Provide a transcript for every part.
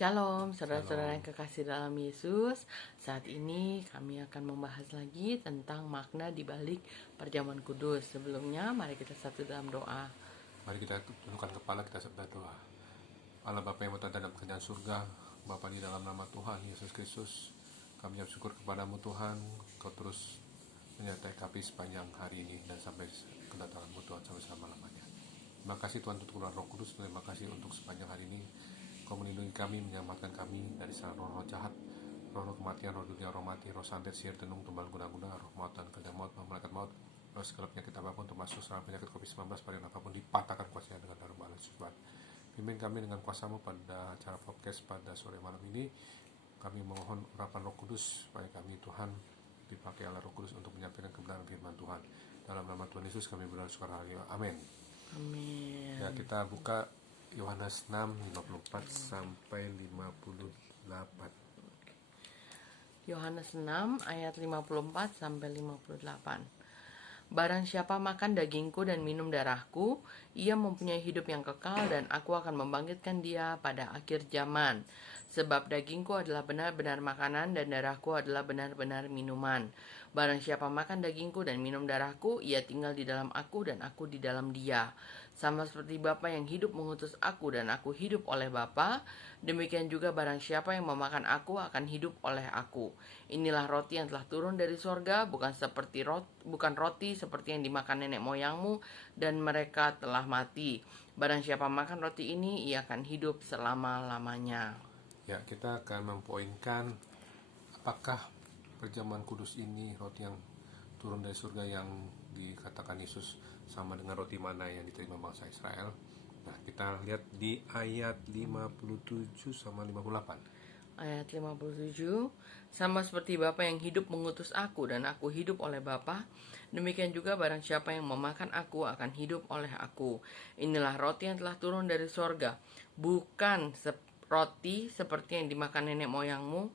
Shalom, saudara-saudara yang Shalom. kekasih dalam Yesus. Saat ini kami akan membahas lagi tentang makna di balik perjamuan kudus. Sebelumnya, mari kita satu dalam doa. Mari kita tundukkan kepala, kita berdoa. Allah Bapa yang berada dalam kerajaan surga, Bapa di dalam nama Tuhan Yesus Kristus, kami bersyukur kepadamu Tuhan, Kau terus menyertai kami sepanjang hari ini dan sampai kedatanganmu Tuhan sampai selama-lamanya. Terima kasih Tuhan untuk turun Roh Kudus, terima kasih untuk sepanjang hari ini Kau melindungi kami, menyelamatkan kami dari segala roh-roh jahat, roh-roh kematian, roh dunia, roh mati, roh santet, sihir, tenung, tumbal, guna-guna, roh maut dan kerja maut, malaikat maut, roh segala penyakit apapun termasuk serangan penyakit COVID-19 varian apapun dipatahkan kuasanya dengan darah Allah Yesus. Pimpin kami dengan kuasamu pada acara podcast pada sore malam ini. Kami memohon urapan Roh Kudus supaya kami Tuhan dipakai oleh Roh Kudus untuk menyampaikan kebenaran firman Tuhan. Dalam nama Tuhan Yesus kami berdoa sekarang. Amin. Amin. Ya, kita buka Yohanes 6 54 sampai 58. Yohanes 6 ayat 54 sampai 58. Barang siapa makan dagingku dan minum darahku, ia mempunyai hidup yang kekal dan aku akan membangkitkan dia pada akhir zaman. Sebab dagingku adalah benar-benar makanan dan darahku adalah benar-benar minuman. Barang siapa makan dagingku dan minum darahku, ia tinggal di dalam aku dan aku di dalam dia. Sama seperti Bapa yang hidup mengutus aku dan aku hidup oleh Bapa, demikian juga barang siapa yang memakan aku akan hidup oleh aku. Inilah roti yang telah turun dari sorga, bukan roti seperti yang dimakan nenek moyangmu dan mereka telah mati. Barang siapa makan roti ini, ia akan hidup selama-lamanya. Ya, kita akan mempoinkan apakah perjamuan kudus ini roti yang turun dari surga yang dikatakan Yesus sama dengan roti mana yang diterima bangsa Israel. Nah, kita lihat di ayat 57 sama 58. Ayat 57, sama seperti Bapa yang hidup mengutus aku dan aku hidup oleh Bapa, demikian juga barang siapa yang memakan aku akan hidup oleh aku. Inilah roti yang telah turun dari sorga, bukan roti seperti yang dimakan nenek moyangmu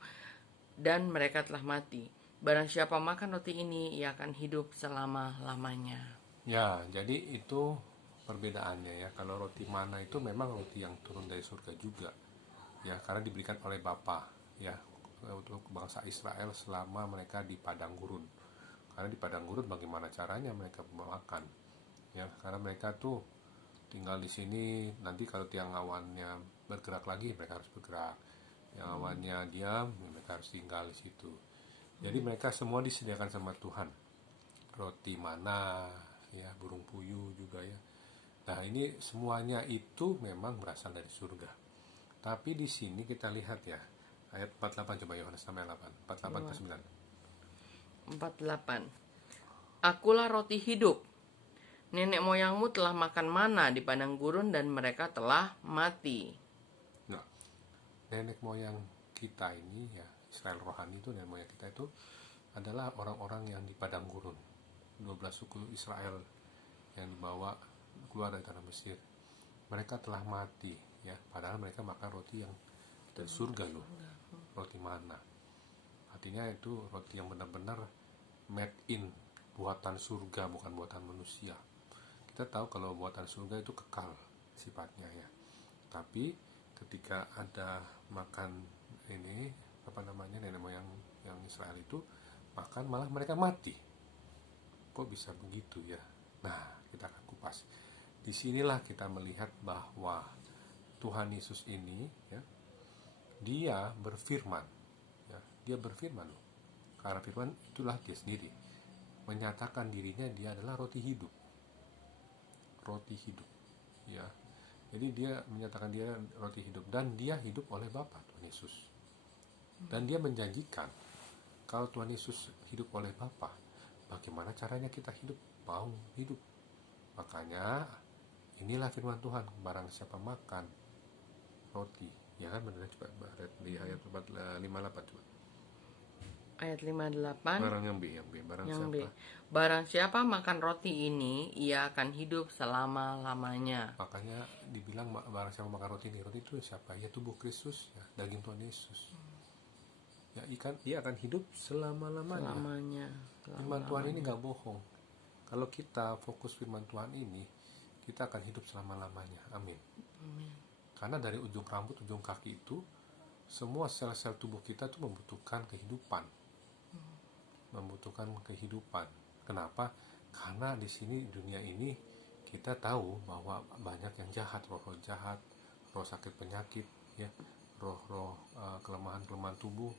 dan mereka telah mati. Barang siapa makan roti ini, ia akan hidup selama-lamanya. Ya, jadi itu perbedaannya ya. Kalau roti mana itu memang roti yang turun dari surga juga. Ya, karena diberikan oleh Bapa ya untuk bangsa Israel selama mereka di padang gurun. Karena di padang gurun bagaimana caranya mereka makan? Ya, karena mereka tuh tinggal di sini, nanti kalau tiang awannya bergerak lagi mereka harus bergerak. Yang awannya diam, mereka harus tinggal di situ. Jadi mereka semua disediakan sama Tuhan. Roti mana, ya, burung puyuh juga ya. Nah, ini semuanya itu memang berasal dari surga. Tapi di sini kita lihat ya, ayat 48, coba Yohanes 6:8, 48 ke 9. 48. Akulah roti hidup. Nenek moyangmu telah makan mana di padang gurun dan mereka telah mati. Nah, nenek moyang kita ini ya, Israel rohani itu, nenek moyang kita itu adalah orang-orang yang di padang gurun. 12 suku Israel yang dibawa keluar dari tanah Mesir. Mereka telah mati ya, padahal mereka makan roti yang dari surga loh. Roti mana? Artinya itu roti yang benar-benar made in, buatan surga, bukan buatan manusia. Kita tahu kalau buatan surga itu kekal sifatnya ya. Tapi ketika ada makan ini, apa namanya, nenek moyang yang Israel itu makan malah mereka mati. Kok bisa begitu ya? Nah, kita akan kupas. Disinilah kita melihat bahwa Tuhan Yesus ini ya, dia berfirman ya, dia berfirman loh. Karena firman itulah dia sendiri menyatakan dirinya dia adalah roti hidup ya. Jadi dia menyatakan dia roti hidup dan dia hidup oleh Bapa, Tuhan Yesus. Dan dia menjanjikan kalau Tuhan Yesus hidup oleh Bapa, bagaimana caranya kita hidup? Mau hidup. Makanya inilah firman Tuhan, barang siapa makan roti, ya kan, benar, coba di ayat 58 coba. Ayat 58. Barang yang B, barang Yang siapa? B. Barang siapa makan roti ini, ia akan hidup selama-lamanya. Makanya dibilang barang siapa makan roti ini, roti itu siapa? Ya tubuh Kristus, ya, daging Tuhan Yesus. Ya, ia akan hidup selama-lamanya. Firman Tuhan ini gak bohong. Kalau kita fokus firman Tuhan ini, kita akan hidup selama-lamanya. Amin. Karena dari ujung rambut, ujung kaki itu semua sel-sel tubuh kita tuh membutuhkan kehidupan. Kenapa? Karena di sini dunia ini kita tahu bahwa banyak yang jahat, roh-roh jahat, roh sakit penyakit, ya, roh-roh kelemahan-kelemahan tubuh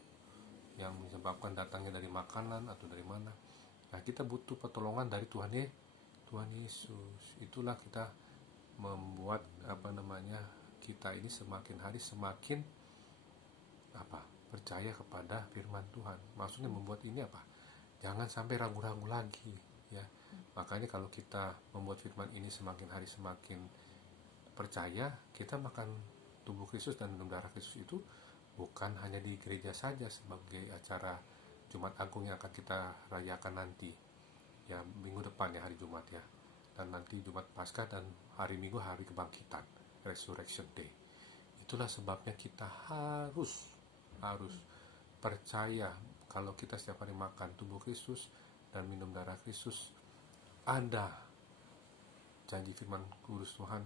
yang disebabkan datangnya dari makanan atau dari mana. Nah, kita butuh pertolongan dari Tuhan Yesus. Itulah kita membuat kita ini semakin hari semakin percaya kepada firman Tuhan. Maksudnya membuat ini jangan sampai ragu-ragu lagi, ya. Makanya kalau kita membuat firman ini semakin hari semakin percaya, kita makan tubuh Kristus dan minum darah Kristus itu bukan hanya di gereja saja sebagai acara Jumat Agung yang akan kita rayakan nanti, ya, minggu depan, ya, hari Jumat, ya, dan nanti Jumat Paskah dan hari Minggu hari kebangkitan, Resurrection Day. Itulah sebabnya kita harus percaya kalau kita setiap hari makan tubuh Kristus dan minum darah Kristus, ada janji firman kudus Tuhan,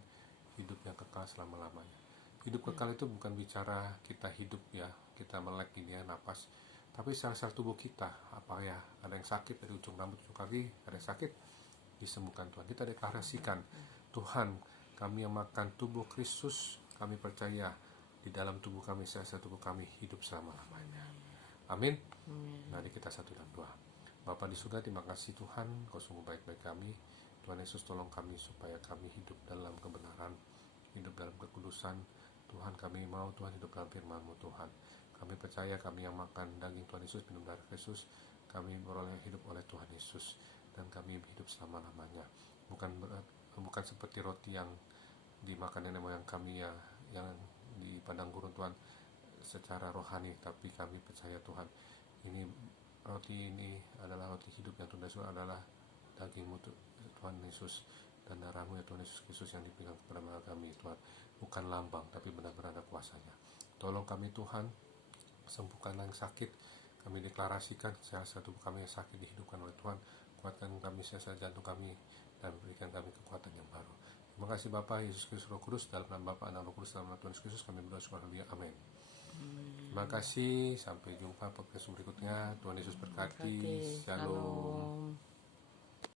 hidup yang kekal selama-lamanya. Hidup kekal itu bukan bicara kita hidup, ya, kita melek ini, ya, napas, tapi sel-sel tubuh kita, ada yang sakit dari ujung rambut ujung kaki, ada yang sakit, disembuhkan Tuhan. Kita deklarasikan, Tuhan, kami yang makan tubuh Kristus, kami percaya di dalam tubuh kami, sel-sel tubuh kami hidup selama-lamanya. Amin. Mari kita satu dan doa. Bapa di surga, terima kasih Tuhan, Kau sungguh baik-baik kami. Tuhan Yesus, tolong kami supaya kami hidup dalam kebenaran, hidup dalam kekudusan. Tuhan, kami mau Tuhan hidup dalam firman-Mu Tuhan. Kami percaya kami yang makan daging Tuhan Yesus, minum darah Yesus, kami beroleh hidup oleh Tuhan Yesus, dan kami hidup selama-lamanya. Bukan seperti roti yang dimakan nenek moyang kami, ya, yang di padang gurun Tuhan, secara rohani, tapi kami percaya Tuhan, roti ini adalah roti hidup yang Tuhan Yesus, adalah daging-Mu Tuhan Yesus dan darah-Mu, ya Tuhan Yesus Kristus, yang diberikan kepada kami Tuhan, bukan lambang tapi benar-benar ada kuasanya. Tolong kami Tuhan, sembuhkan yang sakit, kami deklarasikan sel-sel tubuh kami yang sakit dihidupkan oleh Tuhan, kuatkan kami sel-sel jantung kami, dan berikan kami kekuatan yang baru. Terima kasih Bapa, Yesus Kristus, Roh Kudus, dalam nama Bapa, Anak, Roh Kudus, dalam nama Tuhan Yesus Kristus kami berdoa, syukur, haleluya, amin. Terima kasih, sampai jumpa podcast berikutnya. Tuhan Yesus berkati. Shalom.